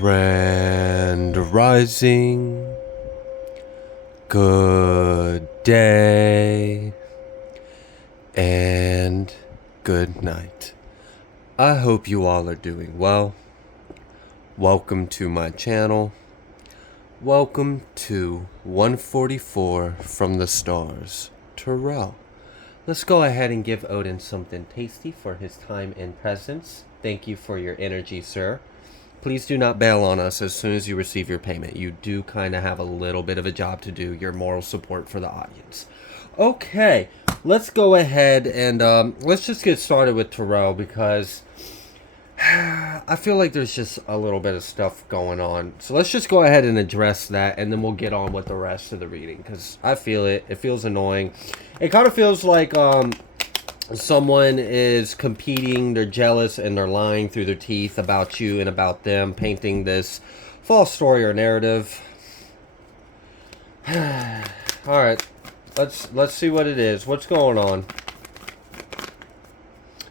Grand Rising, good day, and good night. I hope you all are doing well. Welcome to my channel. Welcome to 144 from the stars, Terrell. Let's go ahead and give Odin something tasty for his time and presence. Thank you for your energy, sir. Please do not bail on us as soon as you receive your payment. You do kind of have a little bit of a job to do, your moral support for the audience. Okay, let's go ahead and let's just get started with Terrell because I feel like there's just a little bit of stuff going on. So let's just go ahead and address that, and then we'll get on with the rest of the reading because I feel it. It feels annoying. It kind of feels like someone is competing, they're jealous, and they're lying through their teeth about you and about them, painting this false story or narrative. Alright, let's see what it is. What's going on?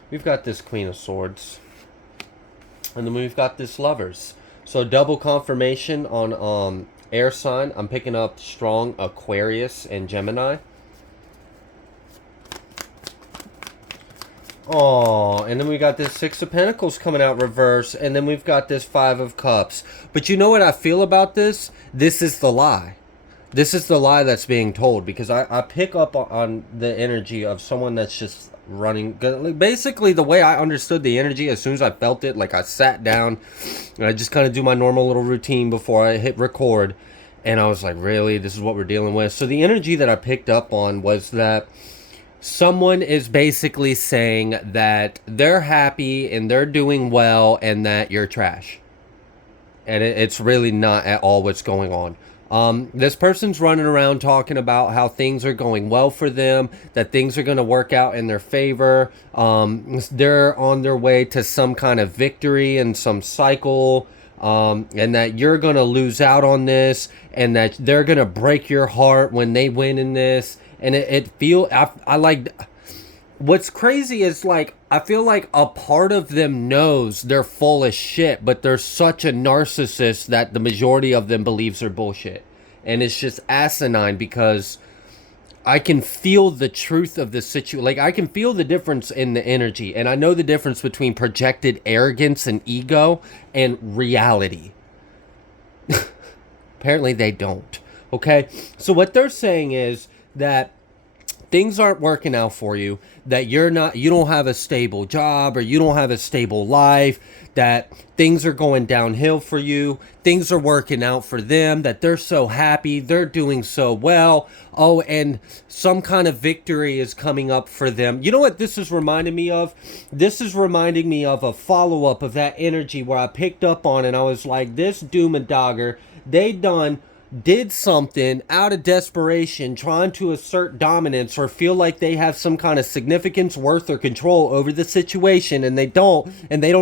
We've got this Queen of Swords. And then we've got this Lovers. So double confirmation on air sign. I'm picking up strong Aquarius and Gemini. Oh, and then we got this Six of Pentacles coming out reverse, and then we've got this Five of Cups. But you know what I feel about this? This is the lie. This is the lie that's being told, because I pick up on the energy of someone that's just running. Basically, the way I understood the energy, as soon as I felt it, like I sat down, and I just kind of do my normal little routine before I hit record, and I was like, really? This is what we're dealing with? So the energy that I picked up on was that someone is basically saying that they're happy and they're doing well and that you're trash. And it's really not at all what's going on. This person's running around talking about how things are going well for them, that things are going to work out in their favor. They're on their way to some kind of victory in some cycle. And that you're going to lose out on this, and that they're going to break your heart when they win in this. And I like, what's crazy is like, I feel like a part of them knows they're full of shit, but they're such a narcissist that the majority of them believes they're bullshit. And it's just asinine because I can feel the truth of the situation. Like, I can feel the difference in the energy. And I know the difference between projected arrogance and ego and reality. Apparently they don't. Okay? So what they're saying is that things aren't working out for you, that you don't have a stable job, or you don't have a stable life, that things are going downhill for you, things are working out for them, that they're so happy, they're doing so well. Oh, and some kind of victory is coming up for them. You know what this is reminding me of? This is reminding me of a follow-up of that energy where I picked up on, and I was like, this doom and dogger, they did something out of desperation, trying to assert dominance or feel like they have some kind of significance, worth, or control over the situation, and they don't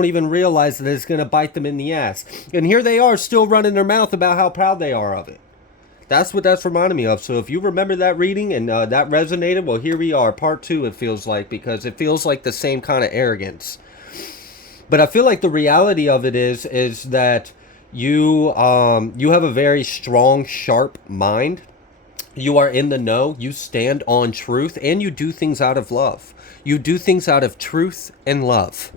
even realize that it's going to bite them in the ass. And here they are still running their mouth about how proud they are of it. That's what that's reminding me of. So if you remember that reading and that resonated, well, here we are, part 2, it feels like, because it feels like the same kind of arrogance. But I feel like the reality of it is that you have a very strong, sharp mind. You are in the know. You stand on truth, and you do things out of love. You do things out of truth and love.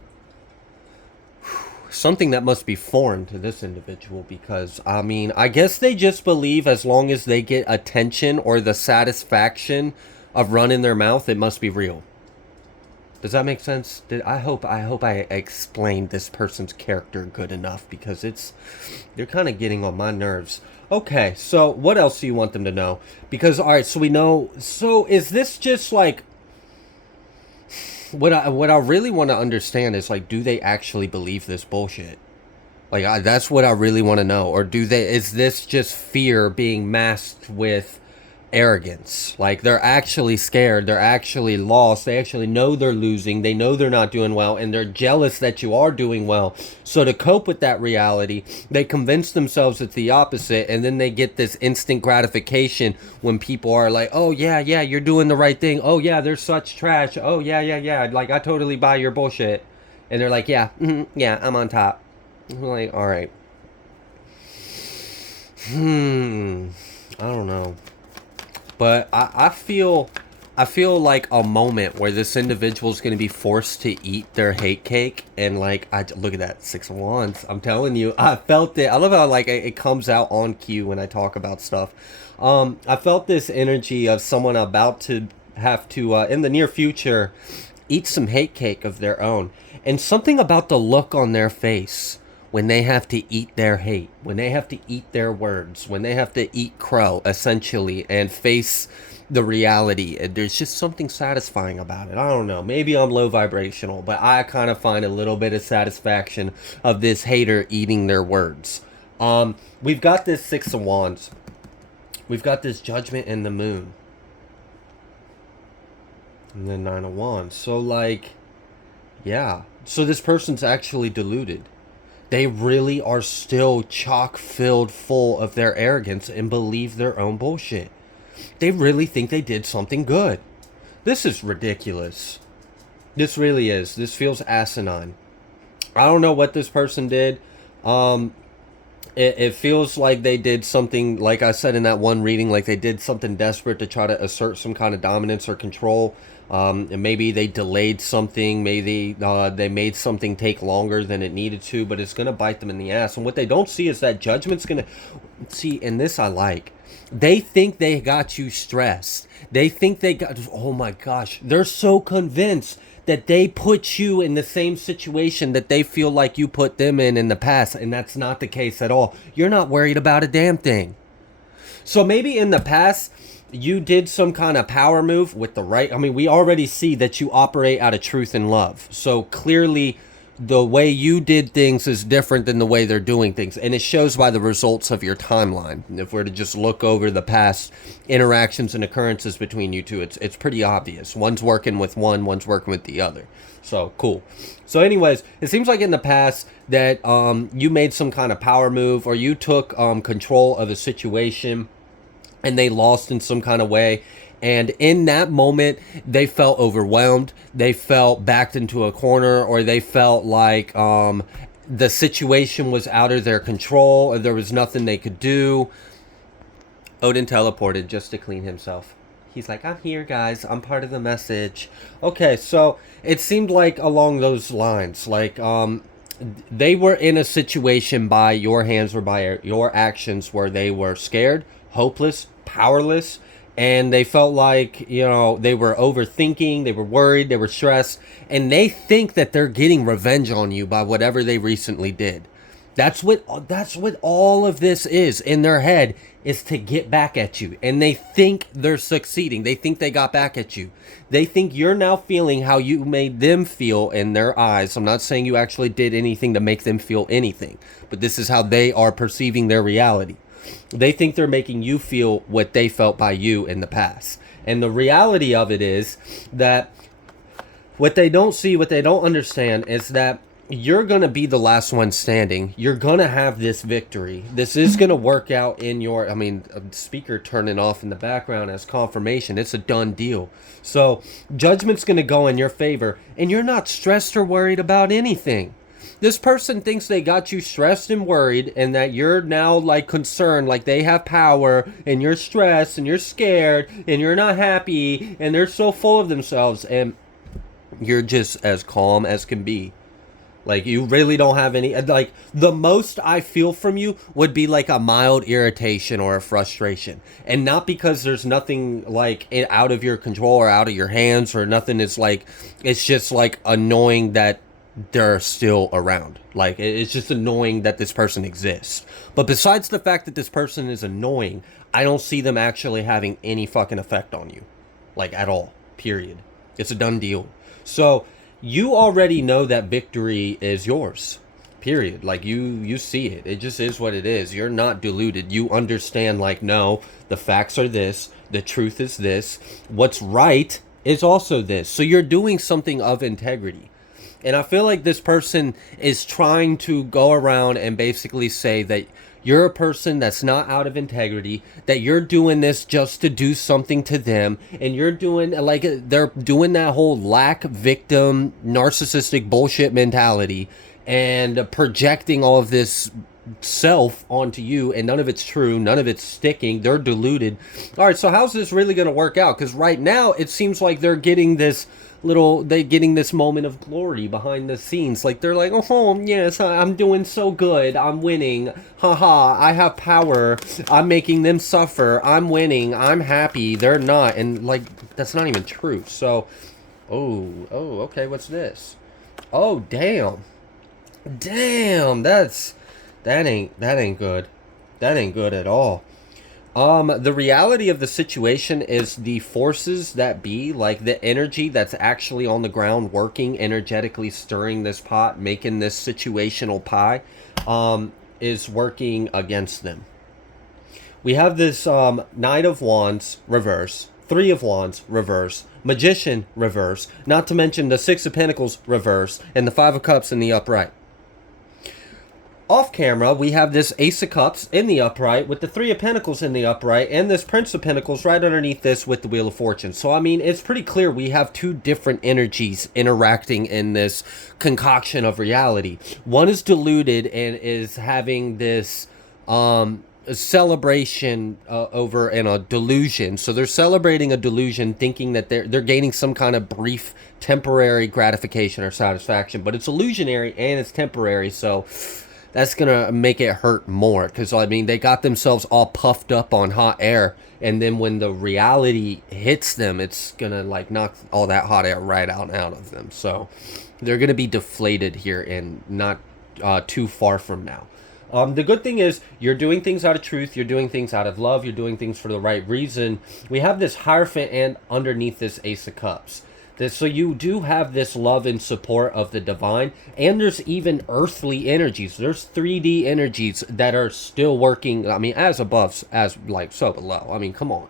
Something that must be foreign to this individual, because, I mean, I guess they just believe as long as they get attention or the satisfaction of running their mouth, it must be real. Does that make sense? I hope I explained this person's character good enough, because they're kind of getting on my nerves. Okay, so what else do you want them to know? Because, all right, so we know. So is this just like what I really want to understand is, like, do they actually believe this bullshit? Like, that's what I really want to know. Or is this just fear being masked with arrogance? Like, they're actually scared, they're actually lost, they actually know they're losing, they know they're not doing well, and they're jealous that you are doing well. So to cope with that reality, they convince themselves it's the opposite, and then they get this instant gratification when people are like, oh yeah, you're doing the right thing, oh yeah, they're such trash, oh yeah, like, I totally buy your bullshit. And they're like, yeah, I'm on top. I'm like, all right. I don't know. But I feel like a moment where this individual is going to be forced to eat their hate cake, and like I look at that 6 of Wands. I'm telling you, I felt it. I love how like it comes out on cue when I talk about stuff. I felt this energy of someone about to have to in the near future eat some hate cake of their own, and something about the look on their face when they have to eat their hate, when they have to eat their words, when they have to eat crow, essentially, and face the reality. And there's just something satisfying about it. I don't know. Maybe I'm low vibrational, but I kind of find a little bit of satisfaction of this hater eating their words. We've got this 6 of Wands. We've got this Judgment and the Moon. And then 9 of Wands. So, like, yeah. So this person's actually deluded. They really are still chock filled full of their arrogance and believe their own bullshit. They really think they did something good. This is ridiculous. This really is. This feels asinine. I don't know what this person did. It feels like they did something, like I said in that one reading, like they did something desperate to try to assert some kind of dominance or control. And maybe they delayed something. Maybe they made something take longer than it needed to, but it's going to bite them in the ass. And what they don't see is that Judgment's going to... See, and this I like. They think they got you stressed. They think they got... Oh my gosh. They're so convinced that they put you in the same situation that they feel like you put them in the past. And that's not the case at all. You're not worried about a damn thing. So maybe in the past, you did some kind of power move with the right... I mean, we already see that you operate out of truth and love. So clearly, the way you did things is different than the way they're doing things. And it shows by the results of your timeline. If we're to just look over the past interactions and occurrences between you two, it's pretty obvious. One's working with one, one's working with the other. So, cool. So anyways, it seems like in the past that you made some kind of power move, or you took control of a situation and they lost in some kind of way. And in that moment, they felt overwhelmed. They felt backed into a corner, or they felt like the situation was out of their control, or there was nothing they could do. Odin teleported just to clean himself. He's like, I'm here, guys. I'm part of the message. Okay, so it seemed like along those lines, like they were in a situation by your hands or by your actions where they were scared, hopeless, powerless, and they felt like, you know, they were overthinking, they were worried, they were stressed, and they think that they're getting revenge on you by whatever they recently did. That's what all of this is in their head, is to get back at you. And they think they're succeeding. They think they got back at you. They think you're now feeling how you made them feel in their eyes. I'm not saying you actually did anything to make them feel anything, but this is how they are perceiving their reality. They think they're making you feel what they felt by you in the past. And the reality of it is that what they don't see, what they don't understand, is that you're going to be the last one standing. You're going to have this victory. This is going to work out in your... I mean, a speaker turning off in the background as confirmation. It's a done deal. So, Judgment's going to go in your favor, and you're not stressed or worried about anything. This person thinks they got you stressed and worried, and that you're now like concerned, like they have power, and you're stressed and you're scared and you're not happy, and they're so full of themselves, and you're just as calm as can be. Like, you really don't have any... Like, the most I feel from you would be like a mild irritation or a frustration. And not because there's nothing, like, out of your control or out of your hands or nothing. It's like... It's just, like, annoying that they're still around. Like, it's just annoying that this person exists. But besides the fact that this person is annoying, I don't see them actually having any fucking effect on you. Like, at all. Period. It's a done deal. So... you already know that victory is yours, period. Like, you see it. It just is what it is. You're not deluded. You understand, like, no, the facts are this, the truth is this, what's right is also this. So you're doing something of integrity. And I feel like this person is trying to go around and basically say that you're a person that's not out of integrity, that you're doing this just to do something to them, and you're doing, like, they're doing that whole lack victim narcissistic bullshit mentality and projecting all of this self onto you, and none of it's true, none of it's sticking. They're deluded. All right, so how's this really going to work out? Because right now it seems like they're getting this getting this moment of glory behind the scenes. Like they're like, oh yes, I'm doing so good, I'm winning, haha, I have power, I'm making them suffer, I'm winning, I'm happy. They're not, and like that's not even true. So okay, what's this? Oh damn, that ain't good. That ain't good at all. The reality of the situation is the forces that be, like the energy that's actually on the ground working, energetically stirring this pot, making this situational pie, is working against them. We have this Knight of Wands reverse, Three of Wands reverse, Magician reverse, not to mention the Six of Pentacles reverse, and the Five of Cups in the upright. Off camera, we have this Ace of Cups in the upright with the Three of Pentacles in the upright and this Prince of Pentacles right underneath this with the Wheel of Fortune. So, I mean, it's pretty clear we have two different energies interacting in this concoction of reality. One is deluded and is having this celebration over in a delusion. So they're celebrating a delusion, thinking that they're gaining some kind of brief, temporary gratification or satisfaction. But it's illusionary and it's temporary, so that's gonna make it hurt more, because I mean they got themselves all puffed up on hot air, and then when the reality hits them, it's gonna like knock all that hot air right out of them. So they're gonna be deflated here and not too far from now. The good thing is you're doing things out of truth, you're doing things out of love, you're doing things for the right reason. We have this Hierophant and underneath this Ace of Cups. So you do have this love and support of the divine, and there's even earthly energies. There's 3D energies that are still working. I mean, as above, as like so below. I mean, come on.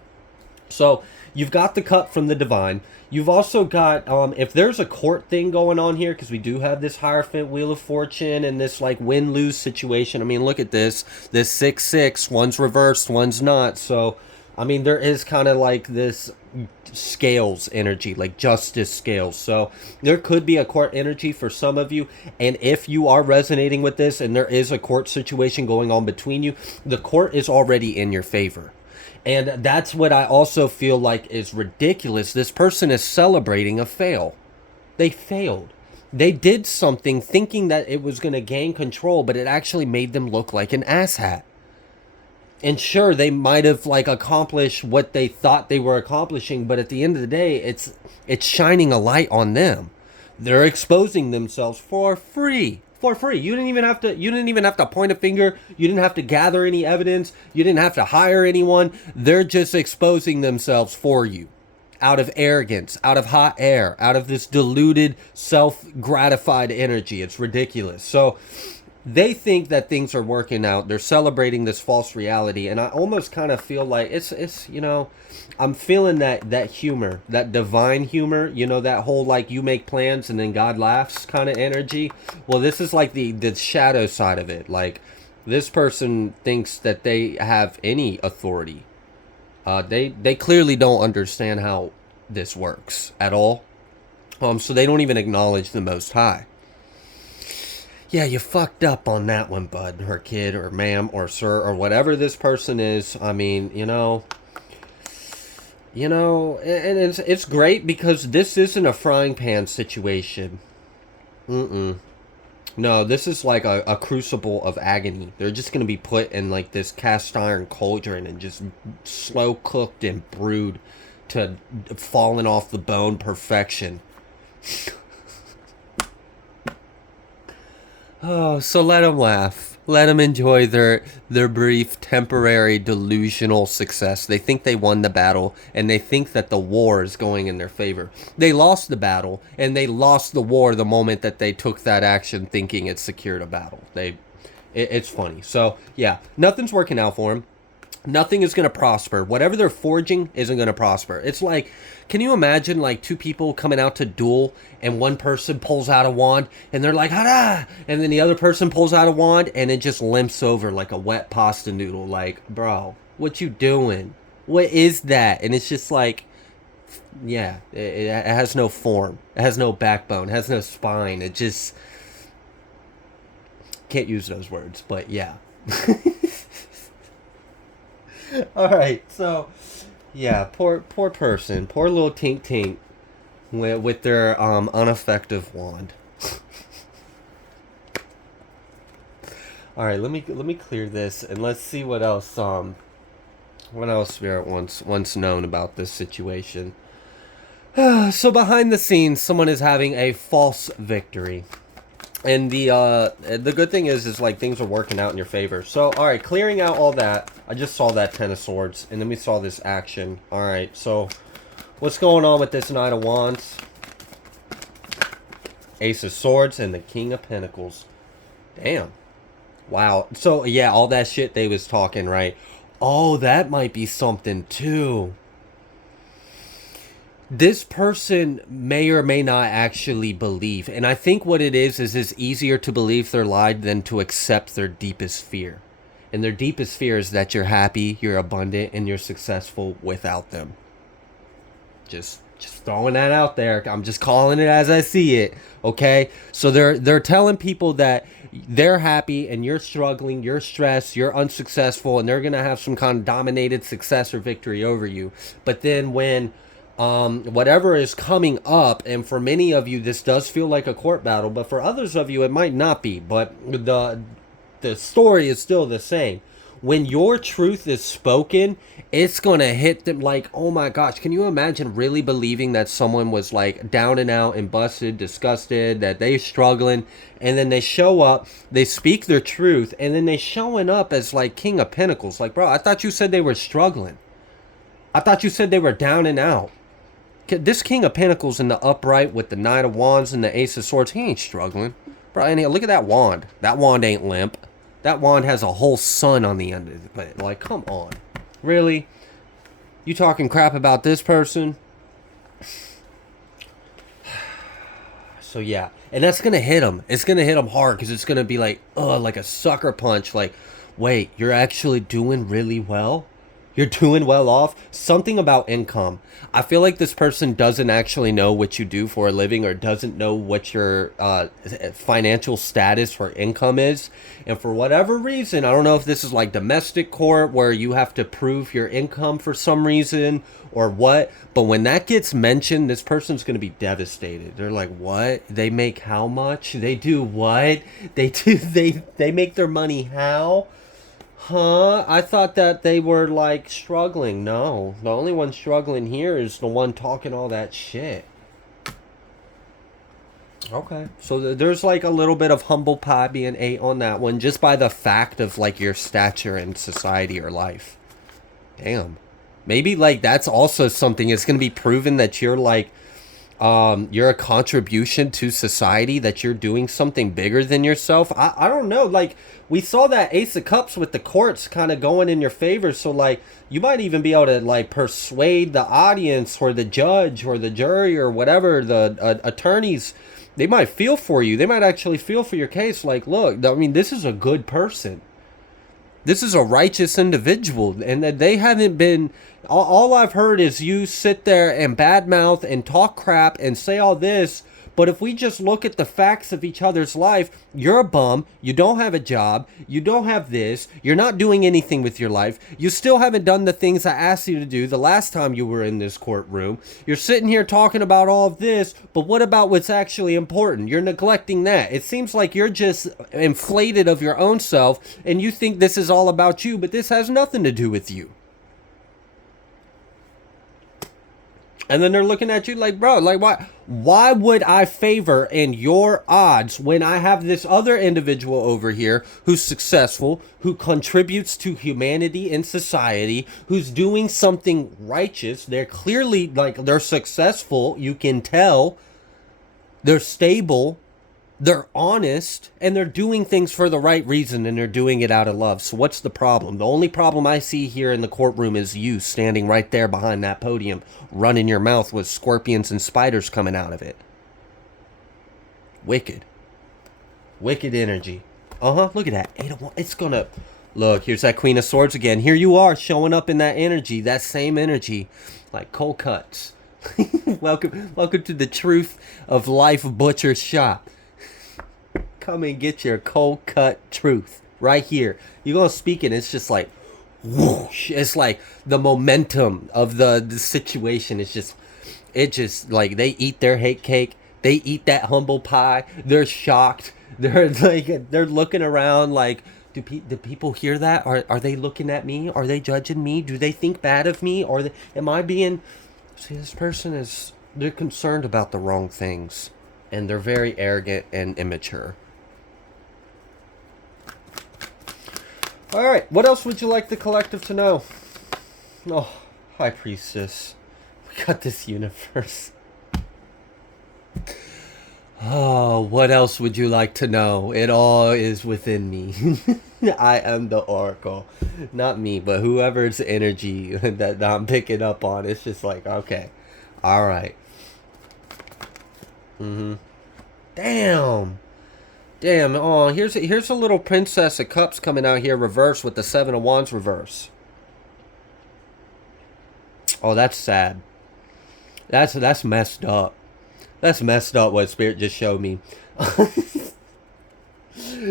So you've got the cup from the divine. You've also got, if there's a court thing going on here, because we do have this Hierophant, Wheel of Fortune, and this like win-lose situation. I mean, look at this. This 6-6, one's reversed, one's not. So, I mean, there is kind of like this scales energy, like justice scales. So there could be a court energy for some of you, and if you are resonating with this and there is a court situation going on between you, the court is already in your favor. And that's what I also feel like is ridiculous. This person is celebrating a fail. They failed. They did something thinking that it was going to gain control, but it actually made them look like an asshat. And sure, they might have like accomplished what they thought they were accomplishing, but at the end of the day, it's shining a light on them. They're exposing themselves for free. For free. You didn't even have to point a finger. You didn't have to gather any evidence. You didn't have to hire anyone. They're just exposing themselves for you. Out of arrogance, out of hot air, out of this deluded, self-gratified energy. It's ridiculous. So they think that things are working out. They're celebrating this false reality, and I almost kind of feel like it's you know, I'm feeling that humor, that divine humor, you know, that whole like you make plans and then God laughs kind of energy. Well, this is like the shadow side of it. Like this person thinks that they have any authority. They clearly don't understand how this works at all. So they don't even acknowledge the Most High. Yeah, you fucked up on that one, bud, or kid, or ma'am, or sir, or whatever this person is. I mean, you know, and it's great because this isn't a frying pan situation. No, this is like a crucible of agony. They're just going to be put in like this cast iron cauldron and just slow cooked and brewed to falling off the bone perfection. Oh, so let them laugh. Let them enjoy their brief, temporary, delusional success. They think they won the battle, and they think that the war is going in their favor. They lost the battle, and they lost the war the moment that they took that action thinking it secured a battle. It's funny. So, yeah, nothing's working out for them. Nothing is going to prosper. Whatever they're forging isn't going to prosper. It's like, can you imagine like two people coming out to duel and one person pulls out a wand and they're like, hada! And then the other person pulls out a wand and it just limps over like a wet pasta noodle. Like, bro, what you doing? What is that? And it's just like, yeah, it has no form. It has no backbone. It has no spine. Can't use those words, but yeah. All right, so yeah, poor person, poor little tink tink with their ineffective wand. All right, let me clear this and let's see what else Spirit wants known about this situation. So behind the scenes, someone is having a false victory. And the good thing is like things are working out in your favor. So, all right, clearing out all that. I just saw that Ten of Swords, and then we saw this action. All right, so what's going on with this Knight of Wands? Ace of Swords and the King of Pentacles. Damn. Wow. So, yeah, all that shit they was talking, right? Oh, that might be something, too. This person may or may not actually believe. And I think what it is it's easier to believe they're lied than to accept their deepest fear. And their deepest fear is that you're happy, you're abundant, and you're successful without them. Just throwing that out there. I'm just calling it as I see it. Okay? So they're telling people that they're happy and you're struggling, you're stressed, you're unsuccessful, and they're gonna have some kind of dominated success or victory over you. But then when whatever is coming up, and for many of you this does feel like a court battle, but for others of you it might not be, but the story is still the same. When your truth is spoken, it's gonna hit them like, oh my gosh, can you imagine really believing that someone was like down and out and busted, disgusted, that they're struggling, and then they show up, they speak their truth, and then they showing up as like King of Pentacles. Like, bro, I thought you said they were struggling. I thought you said they were down and out. This King of Pentacles in the upright with the Knight of Wands and the Ace of Swords, he ain't struggling. Bro, and look at that wand. That wand ain't limp. That wand has a whole sun on the end of it. Like, come on. Really? You talking crap about this person? So, yeah. And that's going to hit him. It's going to hit him hard because it's going to be like, like a sucker punch. Like, wait, you're actually doing really well? You're doing well off? Something about income. I feel like this person doesn't actually know what you do for a living or doesn't know what your financial status or income is. And for whatever reason, I don't know if this is like domestic court where you have to prove your income for some reason or what. But when that gets mentioned, this person's going to be devastated. They're like, what? They make how much? They do what? They make their money how? Huh? I thought that they were, like, struggling. No. The only one struggling here is the one talking all that shit. Okay. So there's, like, a little bit of humble pie being ate on that one just by the fact of, like, your stature in society or life. Damn. Maybe, like, that's also something. It's going to be proven that you're, like, you're a contribution to society, that you're doing something bigger than yourself. I don't know, like we saw that Ace of Cups with the courts kind of going in your favor, so like you might even be able to like persuade the audience or the judge or the jury or whatever, the attorneys. They might feel for you. They might actually feel for your case. Like, look, I mean, this is a good person. This is a righteous individual, and that they haven't been. All I've heard is you sit there and badmouth and talk crap and say all this. But if we just look at the facts of each other's life, you're a bum. You don't have a job. You don't have this. You're not doing anything with your life. You still haven't done the things I asked you to do the last time you were in this courtroom. You're sitting here talking about all of this, but what about what's actually important? You're neglecting that. It seems like you're just inflated of your own self, and you think this is all about you, but this has nothing to do with you. And then they're looking at you like, bro, like, why would I favor in your odds when I have this other individual over here who's successful, who contributes to humanity and society, who's doing something righteous? They're clearly, like, they're successful. You can tell. They're stable. They're honest, and they're doing things for the right reason, and they're doing it out of love. So what's the problem? The only problem I see here in the courtroom is you standing right there behind that podium, running your mouth with scorpions and spiders coming out of it. Wicked. Wicked energy. Look at that. 8 of 1. It's gonna... Look, here's that Queen of Swords again. Here you are, showing up in that energy, that same energy, like cold cuts. Welcome to the Truth of Life Butcher Shop. come and get your cold cut truth right here. You're gonna speak it. It's just like whoosh. It's like the momentum of the situation is just, it just like they eat their hate cake, they eat that humble pie, they're shocked, they're like they're looking around like, do people hear that? Are they looking at me? Are they judging me? Do they think bad of me? Or am I being, see, this person is, they're concerned about the wrong things, and they're very arrogant and immature. All right, what else would you like the collective to know? Oh, High Priestess, we got this universe. Oh, what else would you like to know? It all is within me. I am the oracle. Not me, but whoever's energy that I'm picking up on. It's just like, okay, all right. Damn. Damn, oh, here's a little Princess of Cups coming out here reverse with the Seven of Wands reverse. Oh, that's sad. That's messed up. That's messed up what Spirit just showed me.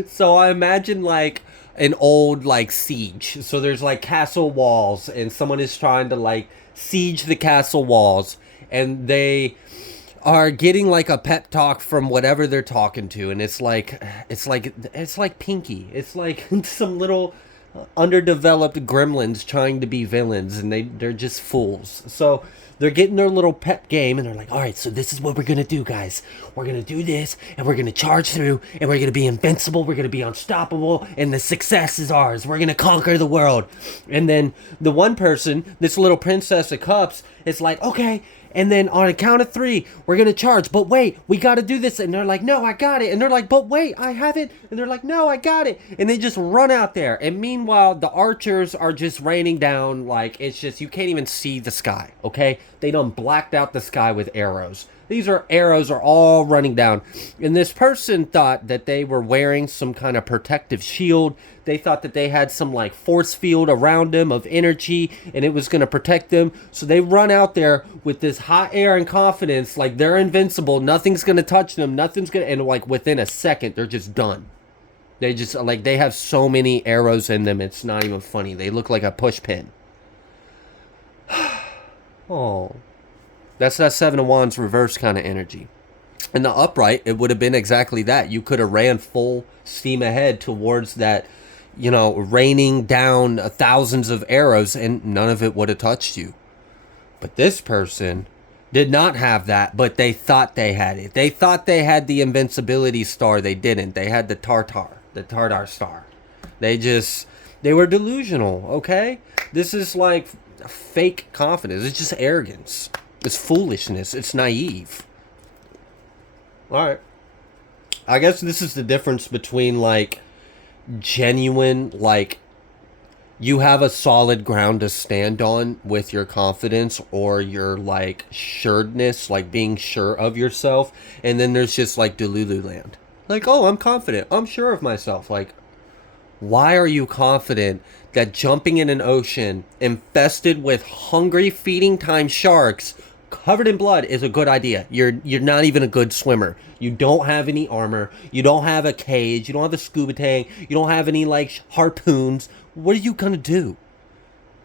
So I imagine like an old like siege. So there's like castle walls and someone is trying to like siege the castle walls, and they are getting like a pep talk from whatever they're talking to, and it's like Pinky. It's like some little underdeveloped gremlins trying to be villains, and they're just fools. So they're getting their little pep game, and they're like, all right, so this is what we're gonna do, guys. We're gonna do this, and we're gonna charge through, and we're gonna be invincible, we're gonna be unstoppable, and the success is ours. We're gonna conquer the world. And then the one person, this little Princess of Cups, is like, okay, and then on a count of 3, we're going to charge. But wait, we got to do this. And they're like, no, I got it. And they're like, but wait, I haven't. And they're like, no, I got it. And they just run out there. And meanwhile, the archers are just raining down. Like, it's just, you can't even see the sky, okay? They done blacked out the sky with arrows. These arrows are all running down. And this person thought that they were wearing some kind of protective shield. They thought that they had some like force field around them of energy, and it was going to protect them. So they run out there with this hot air and confidence, like they're invincible. Nothing's going to touch them. Nothing's going to, and like within a second, they're just done. They just like, they have so many arrows in them. It's not even funny. They look like a push pin. Oh. That's that Seven of Wands reverse kind of energy. In the upright, it would have been exactly that. You could have ran full steam ahead towards that, you know, raining down thousands of arrows, and none of it would have touched you. But this person did not have that, but they thought they had it. They thought they had the invincibility star. They didn't. They had the Tartar star. They were delusional, okay? This is like fake confidence. It's just arrogance. It's foolishness. It's naive. Alright. I guess this is the difference between, like, genuine, like, you have a solid ground to stand on with your confidence or your, like, sureness, like being sure of yourself. And then there's just, like, Delulu land. Like, oh, I'm confident. I'm sure of myself. Like, why are you confident that jumping in an ocean infested with hungry feeding time sharks covered in blood is a good idea? You're not even a good swimmer. You don't have any armor. You don't have a cage. You don't have a scuba tank. You don't have any like harpoons. What are you gonna do?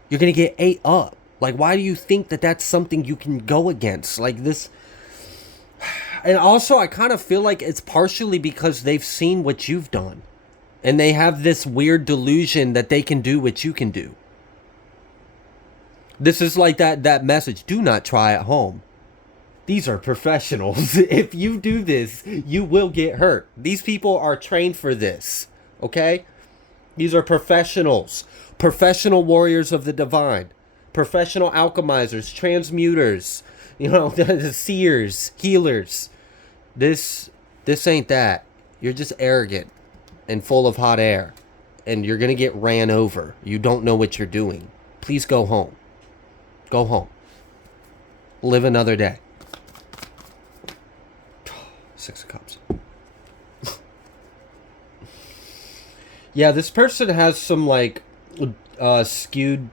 You're gonna get ate up. Like, why do you think that that's something you can go against? Like this. And also, I kind of feel like it's partially because they've seen what you've done, and they have this weird delusion that they can do what you can do. This is like that message, do not try at home. These are professionals. If you do this, you will get hurt. These people are trained for this, okay? These are professionals. Professional warriors of the divine. Professional alchemizers, transmuters, you know, the seers, healers. This ain't that. You're just arrogant and full of hot air, and you're gonna get ran over. You don't know what you're doing. Please go home. Go home. Live another day. 6 of Cups. Yeah, this person has some like skewed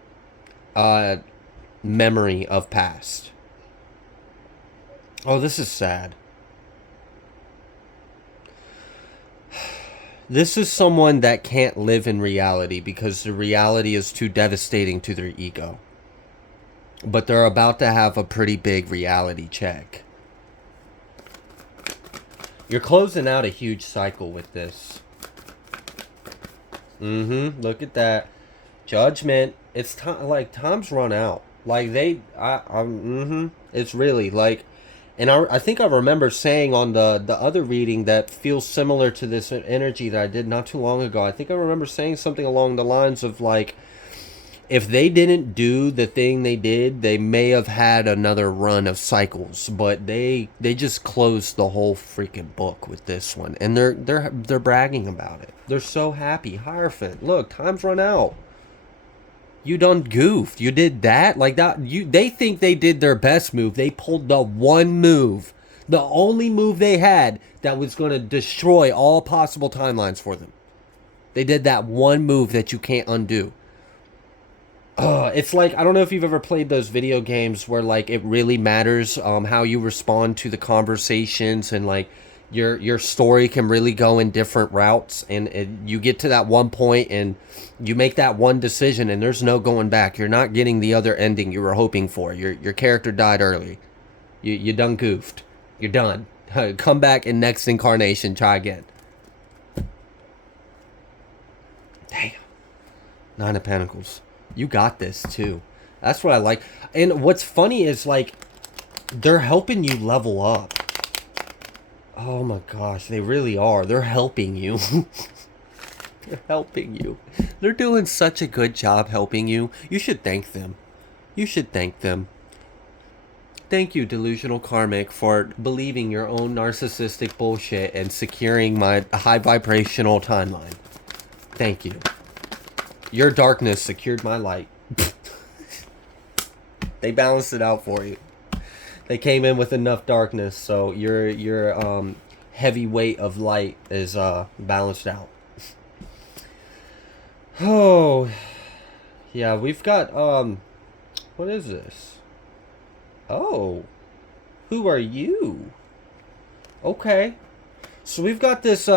memory of past. Oh, this is sad. This is someone that can't live in reality because the reality is too devastating to their ego. But they're about to have a pretty big reality check. You're closing out a huge cycle with this. Look at that. Judgment. It's time. Like, time's run out. Like, it's really like, and I think I remember saying on the other reading that feels similar to this energy that I did not too long ago. I think I remember saying something along the lines of like, if they didn't do the thing they did, they may have had another run of cycles, but they just closed the whole freaking book with this one, and they're bragging about it. They're so happy. Hierophant, look, time's run out. You done goofed. You did that like that. They think they did their best move. They pulled the one move, the only move they had that was going to destroy all possible timelines for them. They did that one move that you can't undo. It's like, I don't know if you've ever played those video games where like it really matters how you respond to the conversations, and like your story can really go in different routes, and you get to that one point and you make that one decision and there's no going back. You're not getting the other ending you were hoping for. Your character died early. You done goofed. You're done. Come back in next incarnation, try again. Damn. Nine of Pentacles. You got this too. That's what I like. And what's funny is like they're helping you level up. Oh my gosh, they really are. They're helping you. They're helping you. They're doing such a good job helping you. You should thank them. You should thank them. Thank you, delusional karmic, for believing your own narcissistic bullshit and securing my high vibrational timeline. Thank you. Your darkness secured my light. They balanced it out for you. They came in with enough darkness, so your heavy weight of light is balanced out. Oh, yeah, we've got what is this? Oh, who are you? Okay, so we've got this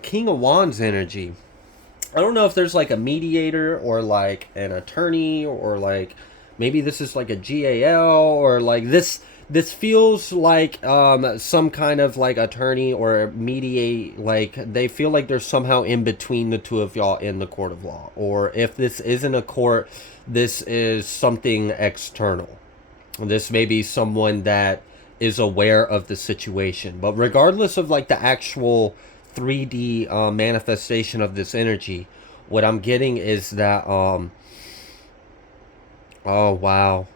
King of Wands energy. I don't know if there's like a mediator or like an attorney, or like maybe this is like a GAL, or like this feels like some kind of like attorney or mediate. Like they feel like they're somehow in between the two of y'all in the court of law. Or if this isn't a court, this is something external. This may be someone that is aware of the situation. But regardless of like the actual 3D manifestation of this energy, what I'm getting is that oh wow,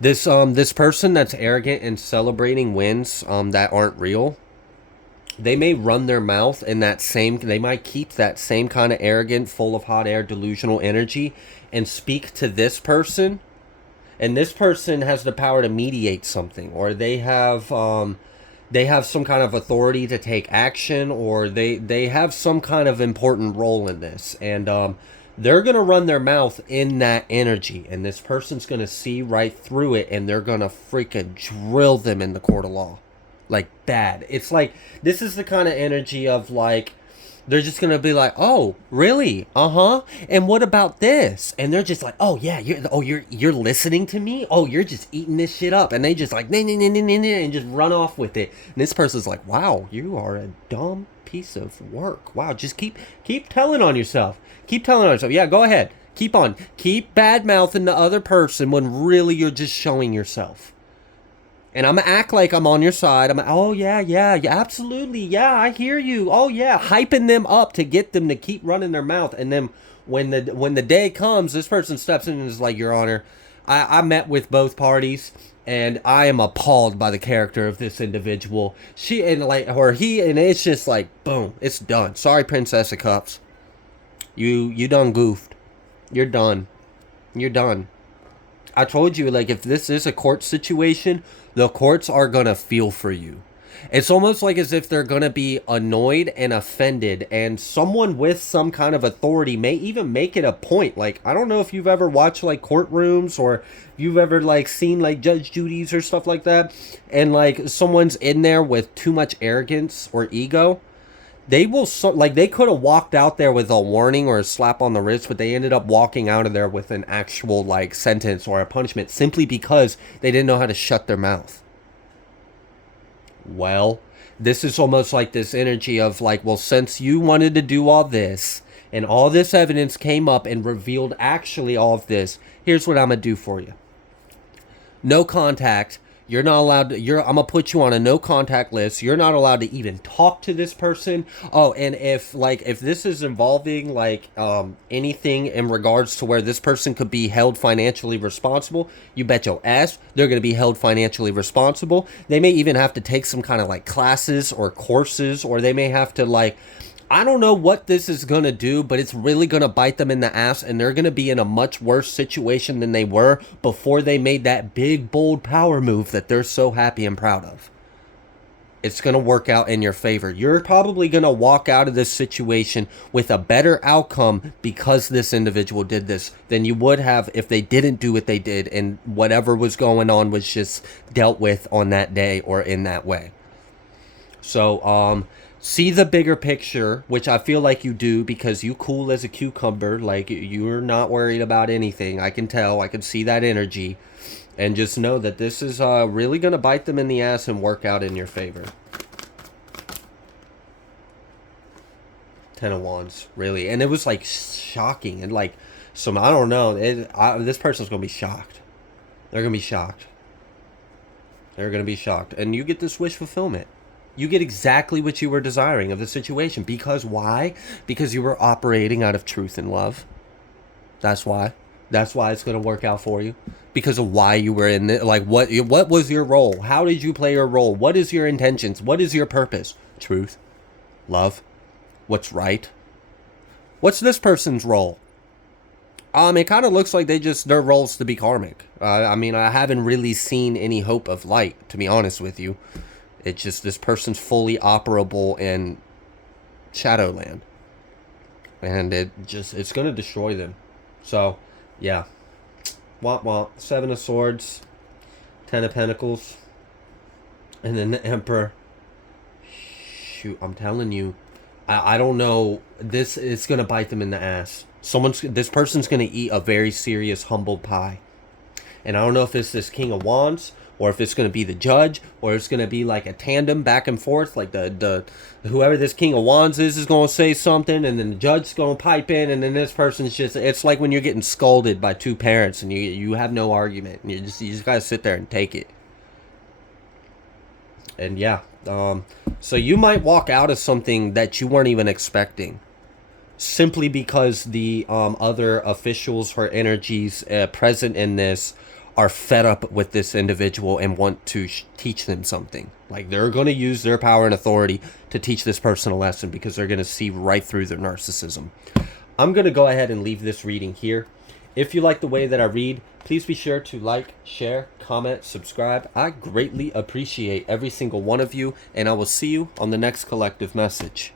this person that's arrogant and celebrating wins that aren't real, they may run their mouth in that same, they might keep that same kind of arrogant, full of hot air, delusional energy and speak to this person, and this person has the power to mediate something, or they have some kind of authority to take action, or they have some kind of important role in this, and they're going to run their mouth in that energy, and this person's going to see right through it, and they're going to freaking drill them in the court of law. Like, bad. It's like, this is the kind of energy of like, they're just going to be like, oh, really? Uh-huh. And what about this? And they're just like, oh, yeah, you're listening to me? Oh, you're just eating this shit up. And they just like, nah, nah, nah, nah, nah, nah, and just run off with it. And this person's like, wow, you are a dumb piece of work. Wow, just keep telling on yourself. Keep telling on yourself. Yeah, go ahead. Keep on. Keep bad-mouthing the other person when really you're just showing yourself. And I'm gonna act like I'm on your side. I'm like, oh yeah, absolutely, yeah, I hear you. Oh yeah, hyping them up to get them to keep running their mouth. And then when the day comes, this person steps in and is like, Your Honor, I met with both parties, and I am appalled by the character of this individual. She and like, or he, and it's just like, boom, it's done. Sorry, Princess of Cups, you done goofed. You're done. You're done. I told you, like, if this is a court situation, the courts are going to feel for you. It's almost like as if they're going to be annoyed and offended, and someone with some kind of authority may even make it a point. Like, I don't know if you've ever watched, like, courtrooms, or you've ever, like, seen, like, Judge Judy's or stuff like that, and, like, someone's in there with too much arrogance or ego. They will, like, they could have walked out there with a warning or a slap on the wrist, but they ended up walking out of there with an actual, like, sentence or a punishment simply because they didn't know how to shut their mouth. Well, this is almost like this energy of, like, well, since you wanted to do all this and all this evidence came up and revealed actually all of this, here's what I'm going to do for you. No contact. You're not allowed to, I'm gonna put you on a no contact list. You're not allowed to even talk to this person. Oh, and if this is involving like anything in regards to where this person could be held financially responsible, you bet your ass they're gonna be held financially responsible. They may even have to take some kind of like classes or courses, or they may have to like, I don't know what this is going to do, but it's really going to bite them in the ass, and they're going to be in a much worse situation than they were before they made that big, bold power move that they're so happy and proud of. It's going to work out in your favor. You're probably going to walk out of this situation with a better outcome because this individual did this than you would have if they didn't do what they did and whatever was going on was just dealt with on that day or in that way. So, see the bigger picture, which I feel like you do because you cool as a cucumber. Like, you're not worried about anything. I can tell. I can see that energy. And just know that this is really going to bite them in the ass and work out in your favor. Ten of Wands, really. And it was, like, shocking. And, like, I don't know. This person's going to be shocked. They're going to be shocked. They're going to be shocked. And you get this wish fulfillment. You get exactly what you were desiring of the situation. Because why? Because you were operating out of truth and love. That's why. That's why it's going to work out for you. Because of why you were in it. Like, what was your role? How did you play your role? What is your intentions? What is your purpose? Truth. Love. What's right. What's this person's role? It kind of looks like their role's to be karmic. I mean, I haven't really seen any hope of light, to be honest with you. It's just this person's fully operable in Shadowland. And it's going to destroy them. So, yeah. Womp womp. 7 of Swords. 10 of Pentacles. And then the Emperor. Shoot, I'm telling you. I don't know. It's going to bite them in the ass. This person's going to eat a very serious humble pie. And I don't know if it's this King of Wands, or if it's going to be the Judge, or it's going to be like a tandem back and forth, like the whoever this King of Wands is going to say something, and then the Judge's going to pipe in, and then this person's just, it's like when you're getting scolded by two parents, and you have no argument, and you just got to sit there and take it. And yeah, so you might walk out of something that you weren't even expecting, simply because the other officials or energies present in this are fed up with this individual and want to teach them something. Like, they're going to use their power and authority to teach this person a lesson because they're going to see right through their narcissism. I'm going to go ahead and leave this reading here. If you like the way that I read, please be sure to like, share, comment, subscribe. I greatly appreciate every single one of you, and I will see you on the next collective message.